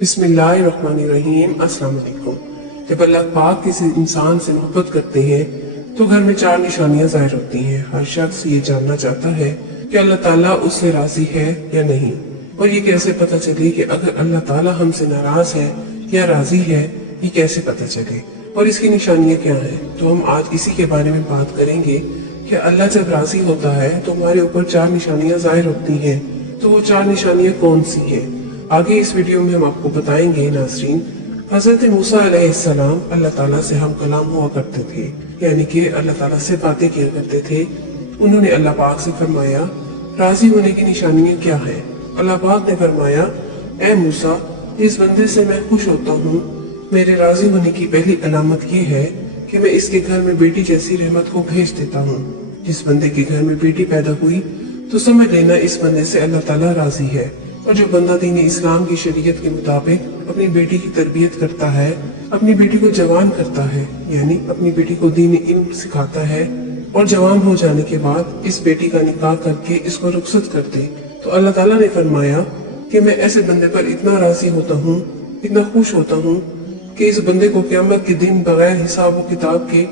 बिस्मिल्लाहिर्रहमानिर्रहीम। अस्सलाम वालेकुम। जब अल्लाह पाक किसी इंसान से मोहब्बत करते हैं तो घर में 4 निशानियां जाहिर होती हैं। हर शख्स ये जानना चाहता है कि अल्लाह ताला उससे राजी है या नहीं, और ये कैसे पता चले कि अगर अल्लाह ताला हमसे नाराज है या राजी है, ये कैसे पता चले और इसकी निशानियां क्या हैं। तो हम आज इसी के बारे में बात करेंगे कि अल्लाह जब राजी होता है तो हमारे ऊपर 4 निशानियां जाहिर होती हैं। तो वो 4 निशानियां कौन सी हैं, आगे इस वीडियो में हम आपको बताएंगे। नाज़रीन, हजरत मूसा अलैहिस्सलाम अल्लाह ताला से हम कलाम हुआ करते थे, यानी कि अल्लाह ताला से बातें किया करते थे। उन्होंने अल्लाह पाक से फरमाया, राजी होने की निशानियां क्या है। अल्लाह पाक ने फरमाया, ए मूसा, इस बंदे से मैं खुश होता हूँ। मेरे राजी होने की पहली अलामत ये है कि मैं इसके घर में बेटी जैसी रहमत को भेज देता हूँ। जिस बंदे के घर में बेटी पैदा हुई तो समझ लेना इस बंदे से अल्लाह ताला राजी है। और जो बंदा दीन इस्लाम की शरीयत के मुताबिक अपनी बेटी की तरबियत करता है, अपनी बेटी को जवान करता है, यानी अपनी बेटी को दीन इल्म सिखाता है, और जवान हो जाने के बाद इस बेटी का निकाह करके इसको रुखसत कर दे, तो अल्लाह ताला ने फरमाया कि मैं ऐसे बंदे पर इतना राजी होता हूँ, इतना खुश होता हूँ कि इस बंदे को क़यामत के दिन बगैर हिसाब व किताब के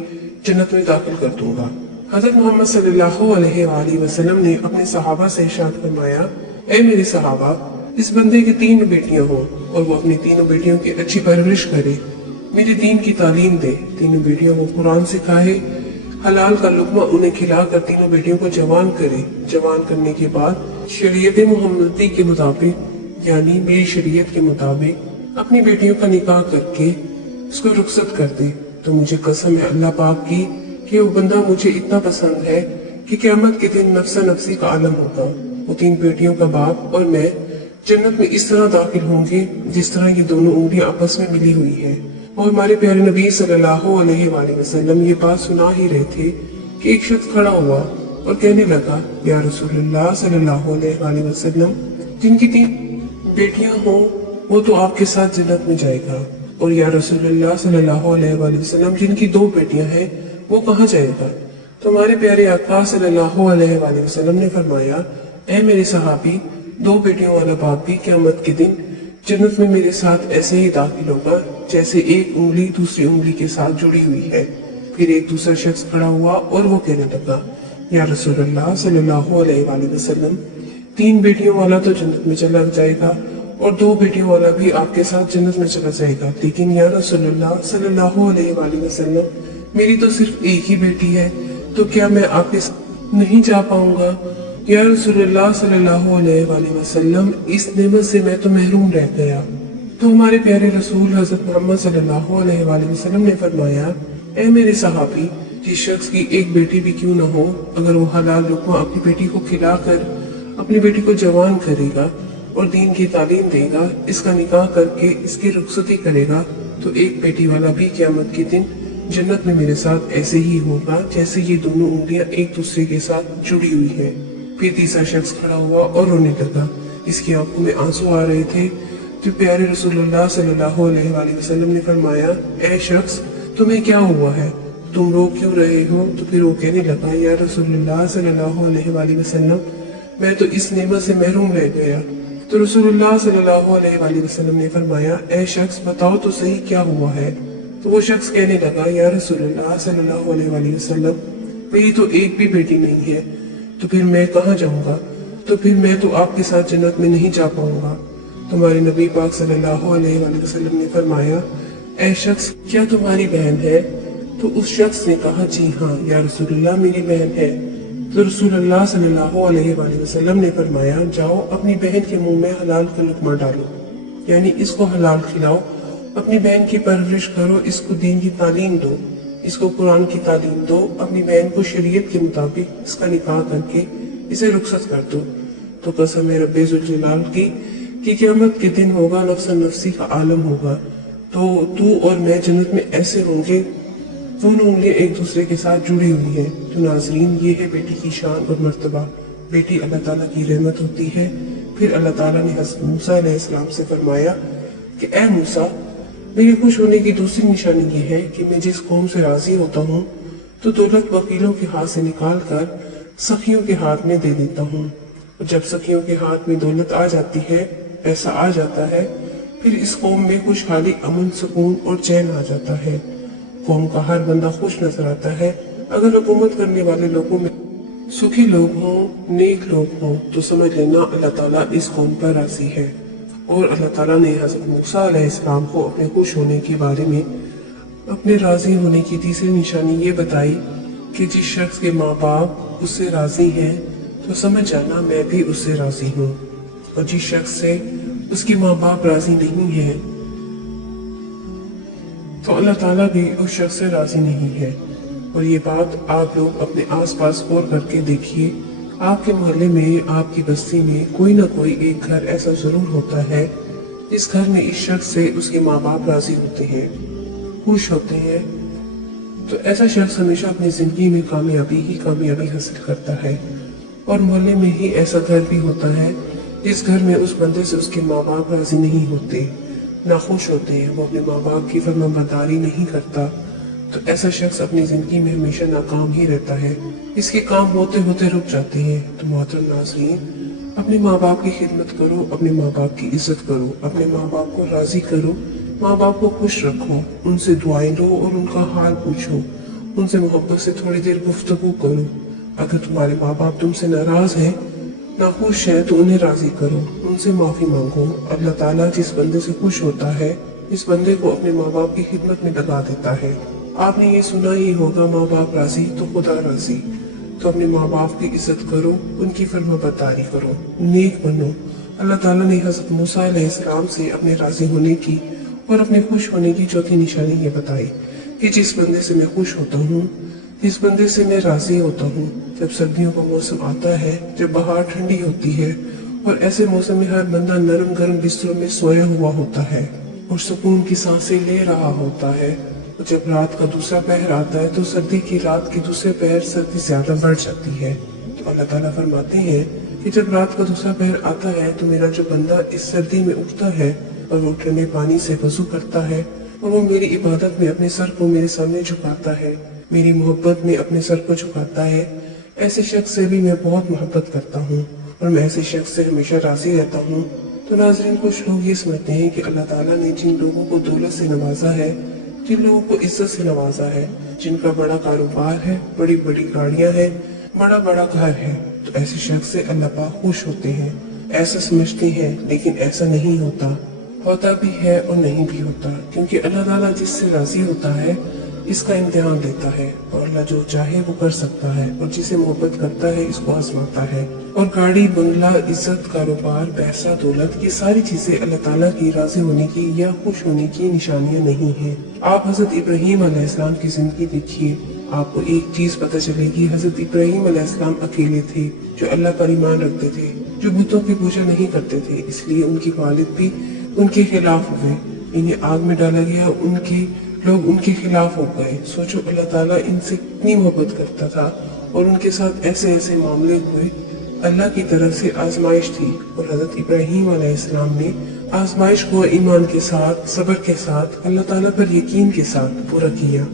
जन्नत में दाखिल कर दूंगा। हज़रत मोहम्मद सल्लल्लाहु अलैहि वसल्लम ने अपने सहाबा से इरशाद फरमाया, ऐ मेरे सहाबा, इस बंदे की 3 बेटियां हों और वो अपनी तीनों बेटियों की अच्छी परवरिश करे, मेरे दीन की तालीम दे, तीनों बेटियों को कुरान सिखाए, हलाल का लुक़मा उन्हें खिलाकर तीनों बेटियों को जवान करे। जवान करने के बाद शरीयत मुहम्मदी के मुताबिक, यानी मेरी शरीयत के मुताबिक अपनी बेटियों का निकाह करके उसको रुखसत कर दे। तो मुझे कसम है अल्लाह पाक की कि वो बंदा मुझे इतना पसंद है कि क़यामत के दिन नफ्सा नफ्सी का आलम होगा। वो 3 बेटियों का बाप और मैं जन्नत में इस तरह दाखिल होंगे जिस तरह ये दोनों उंगलियां आपस में मिली हुई है। और हमारे प्यारे नबी सल्लल्लाहु अलैहि वसल्लम ये बात सुना ही रहे थे कि एक शख्स खड़ा हुआ और कहने लगा, या रसूलुल्लाह सल्लल्लाहु अलैहि वसल्लम, जिनकी 3 बेटियां हों वो तो आपके साथ जन्नत में जाएगा, और या रसूलुल्लाह सल्लल्लाहु अलैहि वसल्लम, जिनकी 2 बेटियां हैं वो कहाँ जाएगा। तो हमारे प्यारे आका सल्लल्लाहु अलैहि वसल्लम ने फरमाया, ऐ मेरे सहाबी, 2 बेटियों वाला बाप भी क़यामत के दिन जन्नत में मेरे साथ ऐसे ही दाखिल होगा जैसे एक उंगली दूसरी उंगली के साथ जुड़ी हुई है। फिर एक दूसरा शख्स खड़ा हुआ और वो कहने लगा, या रसूलुल्लाह सल्लल्लाहु अलैहि वसल्लम, 3 बेटियों वाला तो जन्नत में चला जाएगा और 2 बेटियों वाला भी आपके साथ जन्नत में चला जाएगा, लेकिन या रसूलुल्लाह सल्लल्लाहु अलैहि वसल्लम, मेरी तो सिर्फ एक ही बेटी है, तो क्या मैं आपके साथ नहीं जा पाऊंगा। या रसूलुल्लाह सल्लल्लाहु अलैहि वसल्लम, इस नेमत से मैं तो महरूम रह गया। तो हमारे प्यारे रसूल हजरत मोहम्मद सल्लल्लाहु अलैहि वसल्लम ने फरमाया, ऐ मेरे सहाबी, जिस शख्स की एक बेटी भी क्यों न हो, अगर वो हलाल लुक़मा अपनी बेटी को खिलाकर अपनी बेटी को जवान करेगा और दीन की तालीम देगा, इसका निकाह करके इसकी रुखसती करेगा, तो एक बेटी वाला भी क़यामत के दिन जन्नत में मेरे साथ ऐसे ही होगा जैसे ये दोनों उंगलियां एक दूसरे के साथ जुड़ी हुई है। फिर तीसरा शख्स खड़ा हुआ और रोने लगा, इसकी आंखों में आंसू आ रहे थे। तो प्यारे रसूलुल्लाह सल्लल्लाहु अलैहि वसल्लम ने फरमाया, ऐ शख्स, तुम्हें क्या हुआ है, तुम रो क्यों रहे हो। तो फिर वो कहने लगा, या रसूलुल्लाह सल्लल्लाहु अलैहि वसल्लम, मैं तो इस नेमत से महरूम रह गया। तो रसूलुल्लाह सल्लल्लाहु अलैहि वसल्लम ने फरमाया, ऐ शख्स, बताओ तो सही क्या हुआ है। तो वो शख्स कहने लगा, या रसूलुल्लाह सल्लल्लाहु अलैहि वसल्लम, मेरी तो एक भी बेटी नहीं है, तो फिर मैं कहाँ जाऊंगा, तो फिर मैं तो आपके साथ जन्नत में नहीं जा पाऊंगा। तुम्हारे नबी पाक सल्लल्लाहु अलैहि वसल्लम ने फरमाया, ऐ शख्स, क्या तुम्हारी बहन है। तो उस शख्स ने कहा, जी हाँ या रसूलुल्लाह, मेरी बहन है। तो रसूलुल्लाह सल्लल्लाहु अलैहि वसल्लम ने फरमाया, जाओ अपनी बहन के मुंह में हलाल का लुक़मा डालो, यानी इसको हलाल खिलाओ, अपनी बहन की परवरिश करो, इसको दीन की तालीम दो, इसको कुरान की तालीम दो, अपनी बहन को शरीयत के मुताबिक इसका निकाह करके इसे रुखसत कर दो। तो कसम है रब्बे ज़ुल जलाल की कि क़यामत के दिन होगा, नफ्सा नफ्सी का आलम होगा, तो तू और मैं जन्नत में ऐसे होंगे दोनों उंगलियां एक दूसरे के साथ जुड़ी हुई है। तो नाजरीन, ये है बेटी की शान और मर्तबा। बेटी अल्लाह ताला की रहमत होती है। फिर अल्लाह ताला ने हज़रत मूसा अलैहिस्सलाम से फरमाया कि ऐ मूसा, मेरे खुश होने की दूसरी निशानी ये है कि मैं जिस कौम से राजी होता हूँ तो दौलत वकीलों के हाथ से निकाल कर सखियों के हाथ में दे देता हूँ। और जब सखियों के हाथ में दौलत आ जाती है, पैसा आ जाता है, फिर इस कौम में खुशहाली, अमन, सुकून और चैन आ जाता है। कौम का हर बंदा खुश नजर आता है। अगर हुकूमत करने वाले लोगों में सुखी लोग हों, नेक लोग हों, तो समझ लेना अल्लाह ताला इस कौम पर राजी है। और अल्लाह ताला ने हज़रत मूसा अलैहिस्सलाम को अपने खुश होने के बारे में, अपने राजी होने की तीसरी निशानी ये बताई कि जिस शख्स के माँ बाप उससे राजी हैं तो समझ जाना मैं भी उससे राजी हूँ, और जिस शख्स से उसकी माँ बाप राजी नहीं है तो अल्लाह ताला भी उस शख्स से राजी नहीं है। और ये बात आप लोग अपने आसपास गौर करके देखिए, आपके मोहल्ले में, आपकी बस्ती में कोई ना कोई एक घर ऐसा जरूर होता है जिस घर में इस शख्स से उसके माँ बाप राजी होते हैं, खुश होते हैं। तो ऐसा शख्स हमेशा अपनी जिंदगी में कामयाबी हासिल करता है। और मोहल्ले में ही ऐसा घर भी होता है जिस घर में उस बंदे से उसके माँ बाप राजी नहीं होते, नाखुश होते हैं, वो अपने माँ बाप की फरमाबरदारी नहीं करता, तो ऐसा शख्स अपनी जिंदगी में हमेशा नाकाम ही रहता है। इसके काम होते होते रुक जाते हैं। तो मोहतरम नाज़रीन, अपने माँ बाप की खिदमत करो, अपने माँ बाप की इज्जत करो, अपने माँ बाप को राजी करो, माँ बाप को खुश रखो, उनसे दुआएं लो और उनका हाल पूछो, उनसे मोहब्बत से थोड़ी देर गुफ्तगू करो। अगर तुम्हारे माँ बाप तुमसे नाराज हैं, नाखुश है, तो उन्हें राजी करो, उनसे माफी मांगो। अल्लाह ताला जिस बंदे से खुश होता है, इस बंदे को अपने माँ बाप की खिदमत में लगा देता है। आपने ये सुना ही होगा, माँ बाप राजी तो खुदा राजी। तो अपने माँ बाप की इज्जत करो, उनकी फरमाबरदारी करो, नेक बनो। अल्लाह ताला ने हज़रत मूसा अलैहिस्सलाम से अपने राजी होने की और अपने खुश होने की चौथी निशानी ये बताई कि जिस बंदे से मैं खुश होता हूँ, जिस बंदे से मैं राजी होता हूँ, जब सर्दियों का मौसम आता है, जब बहार ठंडी होती है और ऐसे मौसम में हर बंदा नरम गरम बिस्तरों में सोया हुआ होता है और सुकून की सांसें ले रहा होता है, और जब रात का दूसरा पहर आता है तो सर्दी की रात के दूसरे पहर सर्दी ज्यादा बढ़ जाती है। तो अल्लाह ताला फरमाते हैं कि जब रात का दूसरा पहर आता है तो मेरा जो बंदा इस सर्दी में उठता है और वो ठंडे पानी से वजू करता है और वो मेरी इबादत में अपने सर को मेरे सामने झुकाता है, मेरी मोहब्बत में अपने सर को झुकाता है, ऐसे शख्स से भी मैं बहुत मोहब्बत करता हूँ और मैं ऐसे शख्स से हमेशा राजी रहता हूँ। तो नाज़रीन, कुछ लोग ये समझते हैं कि अल्लाह ताला ने जिन लोगों को दौलत से नवाजा है, जिन लोगों को इज्जत से नवाजा है, जिनका बड़ा कारोबार है, बड़ी बड़ी गाड़ियां हैं, बड़ा बड़ा घर है, तो ऐसे शख्स से अल्लाह पाक खुश होते हैं, ऐसा समझते हैं। लेकिन ऐसा नहीं होता, होता भी है और नहीं भी होता, क्योंकि अल्लाह ताला जिससे राजी होता है इसका इम्तिहान लेता है, और अल्लाह जो चाहे वो कर सकता है, और जिसे मोहब्बत करता है इसको आजमाता है। और गाड़ी, बंगला, इज्जत, कारोबार, पैसा, दौलत, ये सारी चीजें अल्लाह ताला की राजी होने की या खुश होने की निशानियां नहीं है। आप हजरत इब्राहीम अलैहिस्सलाम की जिंदगी देखिए, आपको एक चीज पता चलेगी, हजरत इब्राहीम अलैहिस्सलाम अकेले थे जो अल्लाह पर ईमान रखते थे, जो बुतों की पूजा नहीं करते थे, इसलिए उनकी वालिद भी उनके खिलाफ हुए, इन्हें आग में डाला गया, उनके लोग उनके खिलाफ हो गए। सोचो अल्लाह ताला इनसे कितनी मोहब्बत करता था और उनके साथ ऐसे ऐसे मामले हुए। अल्लाह की तरफ से आजमाइश थी और हजरत इब्राहीम अलैहिस्सलाम ने आजमाइश को ईमान के साथ, सब्र के साथ, अल्लाह ताला पर यकीन के साथ पूरा किया।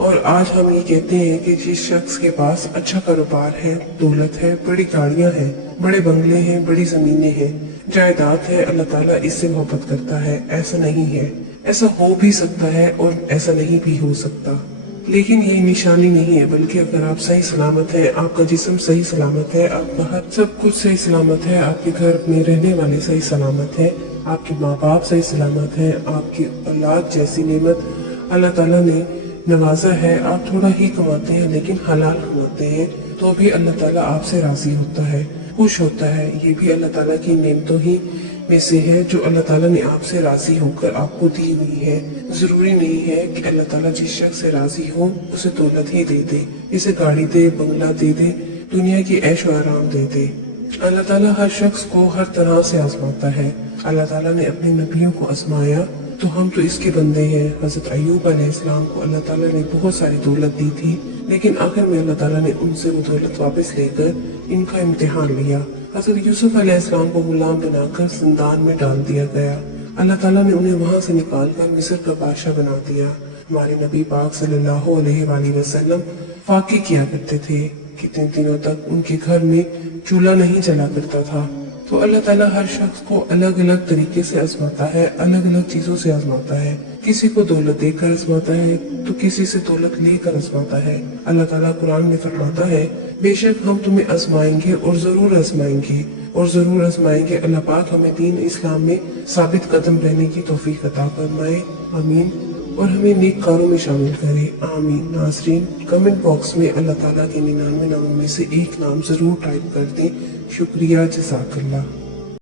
और आज हम ये कहते हैं कि जिस शख्स के पास अच्छा कारोबार है, दौलत है, बड़ी गाड़ियां हैं, बड़े बंगले हैं, बड़ी जमीनें हैं, जायदाद है, अल्लाह ताला इससे मोहब्बत करता है, ऐसा नहीं है। ऐसा हो भी सकता है और ऐसा नहीं भी हो सकता, लेकिन ये निशानी नहीं है। बल्कि अगर आप सही सलामत है, आपका जिस्म सही सलामत है, आपका हर सब कुछ सही सलामत है, आपके घर में रहने वाले सही सलामत है, आपके माँ बाप सही सलामत है, आपकी औलाद जैसी नेमत अल्लाह ताला ने नवाजा है, आप थोड़ा ही कमाते हैं लेकिन हलाल कमाते हैं, तो भी अल्लाह ताला आपसे राजी होता है, खुश होता है। ये भी अल्लाह ताला की नेमतों ही में से है जो अल्लाह ताला ने आपसे राजी होकर आपको दी हुई है। जरूरी नहीं है कि अल्लाह ताला जिस शख्स से राजी हो उसे दौलत ही दे दे, इसे गाड़ी दे, बंगला दे दे, दुनिया की ऐशो आराम दे दे। अल्लाह ताला हर शख्स को हर तरह से आजमाता है। अल्लाह ताला ने अपने नबियों को आजमाया तो हम तो इसके बंदे हैं। हजरत अय्यूब अलैहिस्सलाम को अल्लाह ताला ने बहुत सारी दौलत दी थी, लेकिन आखिर में अल्लाह ताला ने उनसे वो दौलत वापस लेकर इनका इम्तिहान लिया। हजरत यूसुफ अलैहिस्सलाम को गुलाम बनाकर जिंदान में डाल दिया गया। अल्लाह ताला ने उन्हें वहां से निकालकर मिस्र का बादशाह बना दिया। हमारे नबी पाक सल्लल्लाहु अलैहि वसल्लम फाकी किया करते थे, कितने दिनों तक उनके घर में चूल्हा नहीं जला करता था। تو اللہ تعالیٰ ہر شخص کو الگ الگ طریقے سے آزماتا ہے، الگ الگ چیزوں سے آزماتا ہے۔ کسی کو دولت دے کر آزماتا ہے تو کسی سے دولت لے کر آزماتا ہے۔ اللہ تعالیٰ قرآن میں فرماتا ہے بے شک ہم تمہیں آزمائیں گے اور ضرور آزمائیں گے اور ضرور آزمائیں گے۔ اللہ پاک ہمیں دین اسلام میں ثابت قدم رہنے کی توفیق عطا فرمائے، آمین، اور ہمیں نیک کاروں میں شامل کرے، آمین۔ ناظرین، کمنٹ باکس میں اللہ تعالیٰ کے 99 ناموں میں سے ایک نام ضرور ٹائپ کر دیں۔ شکریہ، جزاک اللہ۔